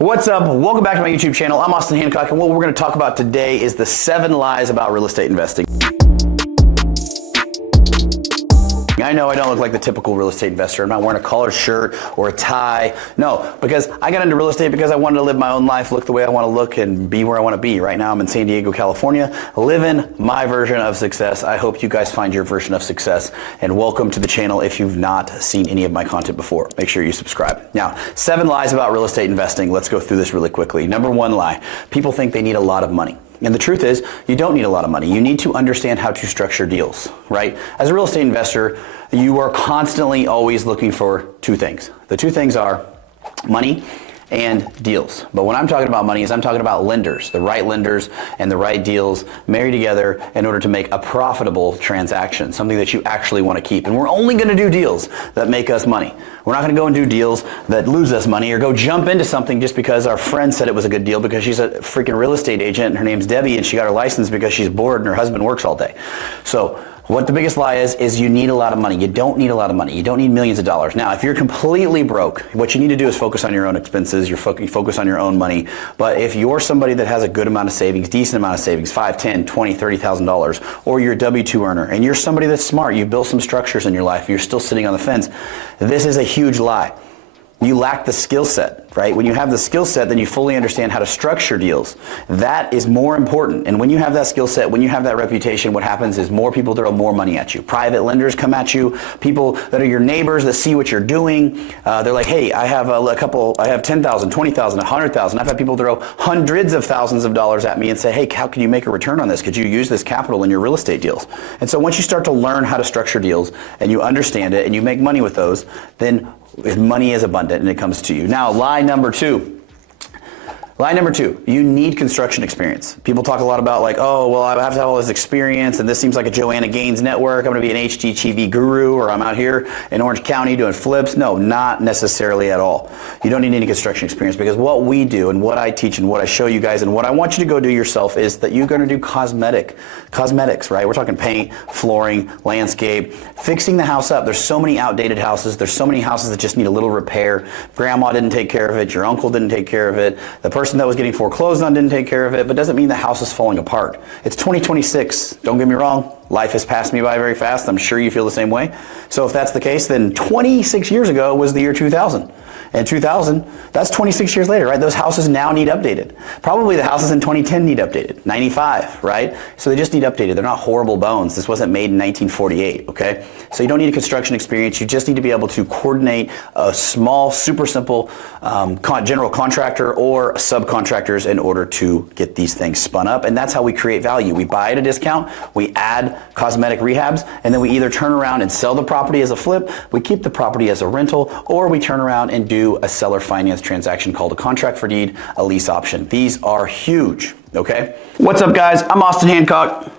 What's up? Welcome back to my YouTube channel. I'm Austin Hancock, and what we're going to talk about today is the 7 lies about real estate investing. I know I don't look like the typical real estate investor. I'm not wearing a collared shirt or a tie. No, because I got into real estate because I wanted to live my own life, look the way I want to look, and be where I want to be. Right now I'm in San Diego, California, living my version of success. I hope you guys find your version of success, and welcome to the channel if you've not seen any of my content before. Make sure you subscribe. Now, 7 lies about real estate investing. Let's go through this really quickly. Number 1 lie, people think they need a lot of money. And the truth is, you don't need a lot of money. You need to understand how to structure deals, right? As a real estate investor, you are constantly always looking for 2 things. The 2 things are money and deals. But when I'm talking about money, I'm talking about lenders, the right lenders and the right deals married together in order to make a profitable transaction, something that you actually want to keep. And we're only going to do deals that make us money. We're not going to go and do deals that lose us money or go jump into something just because our friend said it was a good deal because she's a freaking real estate agent and her name's Debbie and she got her license because she's bored and her husband works all day. So what the biggest lie is you need a lot of money. You don't need a lot of money. You don't need millions of dollars. Now, if you're completely broke, what you need to do is focus on your own expenses. You focus on your own money. But if you're somebody that has a good amount of savings, decent amount of savings, $5, $10, $20, $30,000, or you're a W-2 earner, and you're somebody that's smart, you've built some structures in your life, you're still sitting on the fence, this is a huge lie. You lack the skill set, right? When you have the skill set, then you fully understand how to structure deals. That is more important. And when you have that skill set, when you have that reputation, what happens is more people throw more money at you. Private lenders come at you. People that are your neighbors that see what you're doing. They're like, hey, I have I have 10,000, 20,000, 100,000. I've had people throw hundreds of thousands of dollars at me and say, hey, how can you make a return on this? Could you use this capital in your real estate deals? And so once you start to learn how to structure deals and you understand it and you make money with those, then money is abundant and it comes to you. Now, lie number 2. Lie number 2, you need construction experience. People talk a lot about like, oh, well, I have to have all this experience and this seems like a Joanna Gaines network. I'm going to be an HGTV guru or I'm out here in Orange County doing flips. No, not necessarily at all. You don't need any construction experience because what we do and what I teach and what I show you guys and what I want you to go do yourself is that you're going to do cosmetics, right? We're talking paint, flooring, landscape, fixing the house up. There's so many outdated houses. There's so many houses that just need a little repair. Grandma didn't take care of it. Your uncle didn't take care of it. The person that was getting foreclosed on didn't take care of it, but doesn't mean the house is falling apart. It's 2026. Don't get me wrong. Life has passed me by very fast. I'm sure you feel the same way. So if that's the case, then 26 years ago was the year 2000. And 2000, that's 26 years later, right? Those houses now need updated. Probably the houses in 2010 need updated. 95, right? So they just need updated. They're not horrible bones. This wasn't made in 1948, okay? So you don't need a construction experience. You just need to be able to coordinate a small, super simple general contractor or subcontractors in order to get these things spun up. And that's how we create value. We buy at a discount, we add cosmetic rehabs, and then we either turn around and sell the property as a flip, we keep the property as a rental, or we turn around and do a seller finance transaction called a contract for deed, a lease option. These are huge, okay? What's up, guys? I'm Austin Hancock.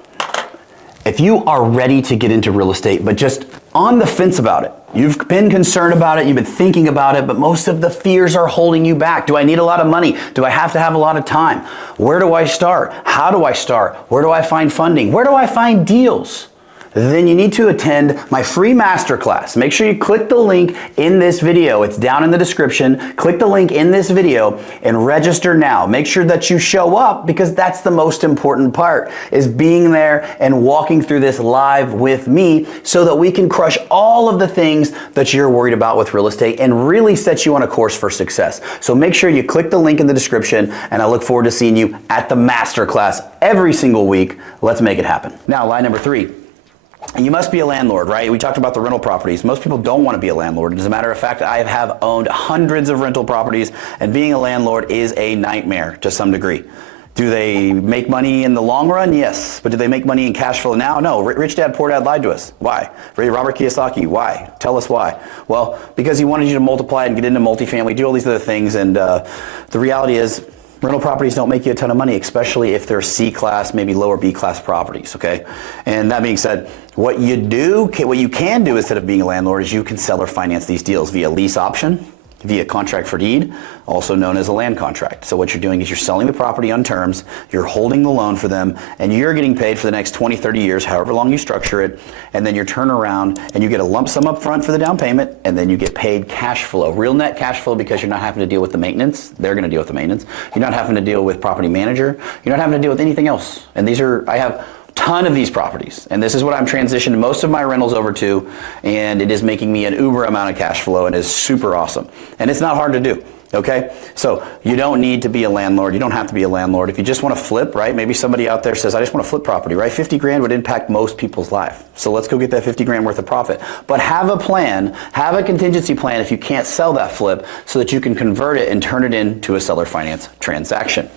If you are ready to get into real estate, but just on the fence about it, you've been concerned about it, you've been thinking about it, but most of the fears are holding you back. Do I need a lot of money? Do I have to have a lot of time? Where do I start? How do I start? Where do I find funding? Where do I find deals? Then you need to attend my free masterclass. Make sure you click the link in this video. It's down in the description. Click the link in this video and register now. Make sure that you show up because that's the most important part, is being there and walking through this live with me so that we can crush all of the things that you're worried about with real estate and really set you on a course for success. So make sure you click the link in the description and I look forward to seeing you at the masterclass every single week. Let's make it happen. Now, lie number 3. And you must be a landlord, right? We talked about the rental properties. Most people don't want to be a landlord. As a matter of fact, I have owned hundreds of rental properties, and being a landlord is a nightmare to some degree. Do they make money in the long run? Yes. But do they make money in cash flow now? No. Rich Dad, Poor Dad lied to us. Why? Robert Kiyosaki, why? Tell us why. Well, because he wanted you to multiply and get into multifamily, do all these other things, and the reality is, rental properties don't make you a ton of money, especially if they're C-class, maybe lower B-class properties, okay? And that being said, what you can do instead of being a landlord is you can sell or finance these deals via lease option, via contract for deed, also known as a land contract. So what you're doing is you're selling the property on terms, you're holding the loan for them, and you're getting paid for the next 20, 30 years, however long you structure it, and then you turn around and you get a lump sum up front for the down payment, and then you get paid cash flow, real net cash flow, because you're not having to deal with the maintenance. They're going to deal with the maintenance. You're not having to deal with property manager. You're not having to deal with anything else. And I have ton of these properties, and this is what I'm transitioning most of my rentals over to, and it is making me an uber amount of cash flow, and is super awesome. And it's not hard to do, okay? So you don't need to be a landlord. You don't have to be a landlord. If you just want to flip, right? Maybe somebody out there says, I just want to flip property, right? 50 grand would impact most people's life. So let's go get that 50 grand worth of profit. But have a plan, have a contingency plan if you can't sell that flip, so that you can convert it and turn it into a seller finance transaction.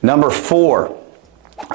Number 4,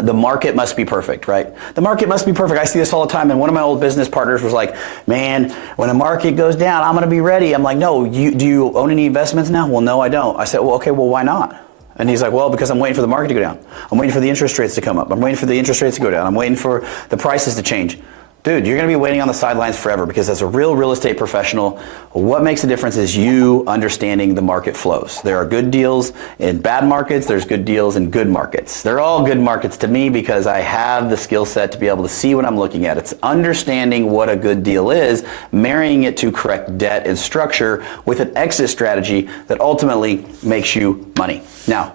the market must be perfect, right? The market must be perfect. I see this all the time. And one of my old business partners was like, man, when the market goes down, I'm going to be ready. I'm like, no, do you own any investments now? Well, no, I don't. I said, well, okay, well, why not? And he's like, well, because I'm waiting for the market to go down. I'm waiting for the interest rates to come up. I'm waiting for the interest rates to go down. I'm waiting for the prices to change. Dude, you're going to be waiting on the sidelines forever, because as a real estate professional, what makes a difference is you understanding the market flows. There are good deals in bad markets. There's good deals in good markets. They're all good markets to me because I have the skill set to be able to see what I'm looking at. It's understanding what a good deal is, marrying it to correct debt and structure with an exit strategy that ultimately makes you money. Now,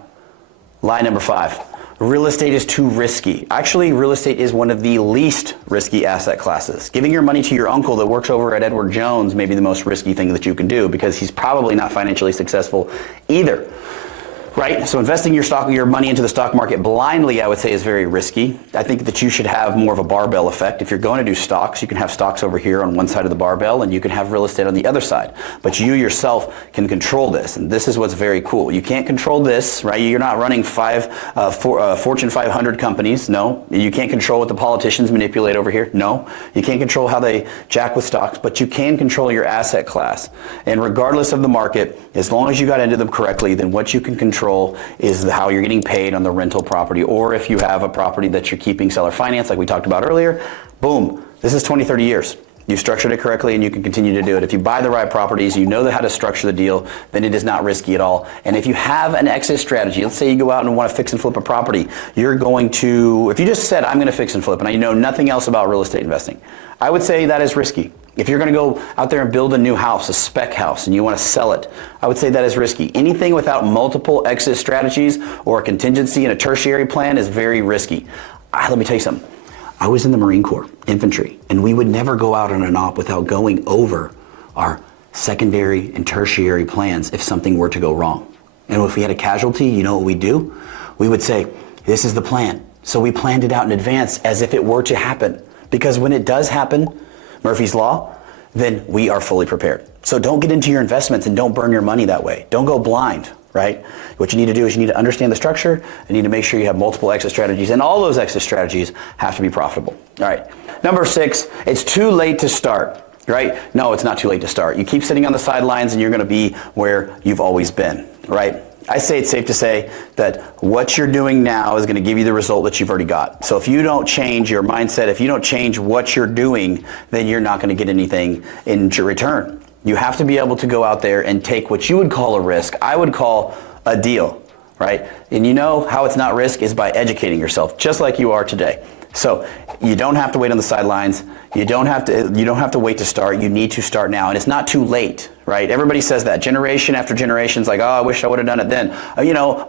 lie number 5. Real estate is too risky. Actually, real estate is one of the least risky asset classes. Giving your money to your uncle that works over at Edward Jones may be the most risky thing that you can do, because he's probably not financially successful either. Right? So investing your money into the stock market blindly, I would say, is very risky. I think that you should have more of a barbell effect. If you're going to do stocks, you can have stocks over here on one side of the barbell, and you can have real estate on the other side. But you yourself can control this, and this is what's very cool. You can't control this, right? You're not running Fortune 500 companies. No. You can't control what the politicians manipulate over here. No. You can't control how they jack with stocks, but you can control your asset class. And regardless of the market, as long as you got into them correctly, then what you can control is how you're getting paid on the rental property, or if you have a property that you're keeping seller finance like we talked about earlier, boom, this is 20, 30 years. You've structured it correctly, and you can continue to do it. If you buy the right properties, you know how to structure the deal, then it is not risky at all. And if you have an exit strategy, let's say you go out and want to fix and flip a property, you're going to, if you just said, I'm going to fix and flip, and I know nothing else about real estate investing, I would say that is risky. If you're going to go out there and build a new house, a spec house, and you want to sell it, I would say that is risky. Anything without multiple exit strategies or a contingency and a tertiary plan is very risky. Let me tell you something. I was in the Marine Corps, infantry, and we would never go out on an op without going over our secondary and tertiary plans if something were to go wrong. And if we had a casualty, you know what we'd do? We would say, this is the plan. So we planned it out in advance as if it were to happen. Because when it does happen, Murphy's Law, then we are fully prepared. So don't get into your investments and don't burn your money that way. Don't go blind, right? What you need to do is you need to understand the structure, and you need to make sure you have multiple exit strategies, and all those exit strategies have to be profitable. All right. Number 6, it's too late to start, right? No, it's not too late to start. You keep sitting on the sidelines and you're going to be where you've always been, right? I say it's safe to say that what you're doing now is going to give you the result that you've already got. So if you don't change your mindset, if you don't change what you're doing, then you're not going to get anything in return. You have to be able to go out there and take what you would call a risk, I would call a deal, right? And you know how it's not risk is by educating yourself, just like you are today. So you don't have to wait on the sidelines. You don't have to wait to start. You need to start now, and it's not too late, right? Everybody says that. Generation after generation is like, oh, I wish I would have done it then.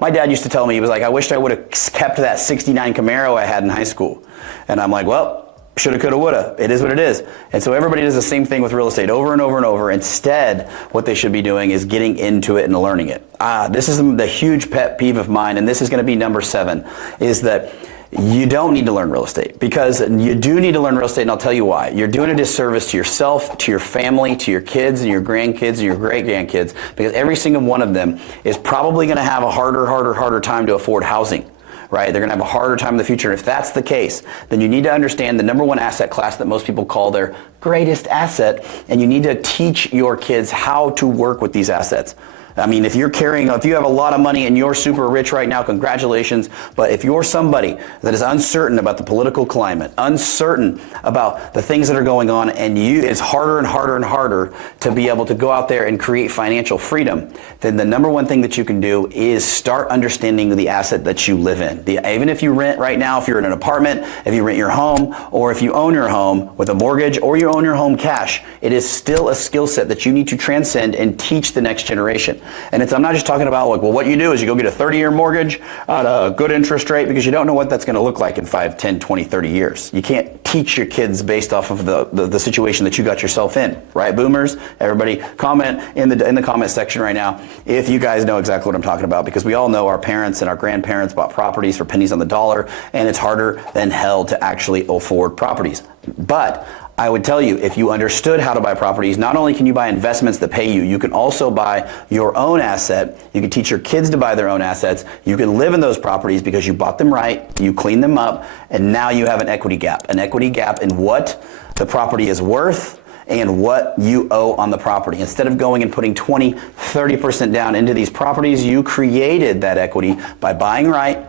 My dad used to tell me, he was like, I wished I would have kept that 69 Camaro I had in high school. And I'm like, well, shoulda, coulda, woulda. It is what it is. And so everybody does the same thing with real estate over and over and over. Instead, what they should be doing is getting into it and learning it. This is the huge pet peeve of mine, and this is going to be number 7, is that you don't need to learn real estate, because you do need to learn real estate, and I'll tell you why. You're doing a disservice to yourself, to your family, to your kids and your grandkids and your great-grandkids, because every single one of them is probably going to have a harder time to afford housing. Right? They're going to have a harder time in the future. And if that's the case, then you need to understand the number 1 asset class that most people call their greatest asset, and you need to teach your kids how to work with these assets. I mean, if you have a lot of money and you're super rich right now, congratulations. But if you're somebody that is uncertain about the political climate, uncertain about the things that are going on, and it's harder and harder and harder to be able to go out there and create financial freedom, then the number one thing that you can do is start understanding the asset that you live in. Even if you rent right now, if you're in an apartment, if you rent your home, or if you own your home with a mortgage, or you own your home cash, it is still a skill set that you need to transcend and teach the next generation. And I'm not just talking about like, well, what you do is you go get a 30-year mortgage at a good interest rate, because you don't know what that's going to look like in 5, 10, 20, 30 years. You can't teach your kids based off of the situation that you got yourself in, right? Boomers, everybody comment in the comment section right now if you guys know exactly what I'm talking about, because we all know our parents and our grandparents bought properties for pennies on the dollar, and it's harder than hell to actually afford properties. But I would tell you, if you understood how to buy properties, not only can you buy investments that pay you, you can also buy your own asset. You can teach your kids to buy their own assets. You can live in those properties because you bought them right, you cleaned them up, and now you have an equity gap in what the property is worth and what you owe on the property. Instead of going and putting 20, 30% down into these properties, you created that equity by buying right,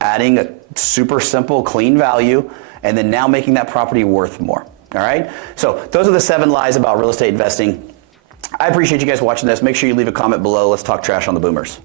adding a super simple, clean value, and then now making that property worth more. All right? So those are the 7 lies about real estate investing. I appreciate you guys watching this. Make sure you leave a comment below. Let's talk trash on the boomers.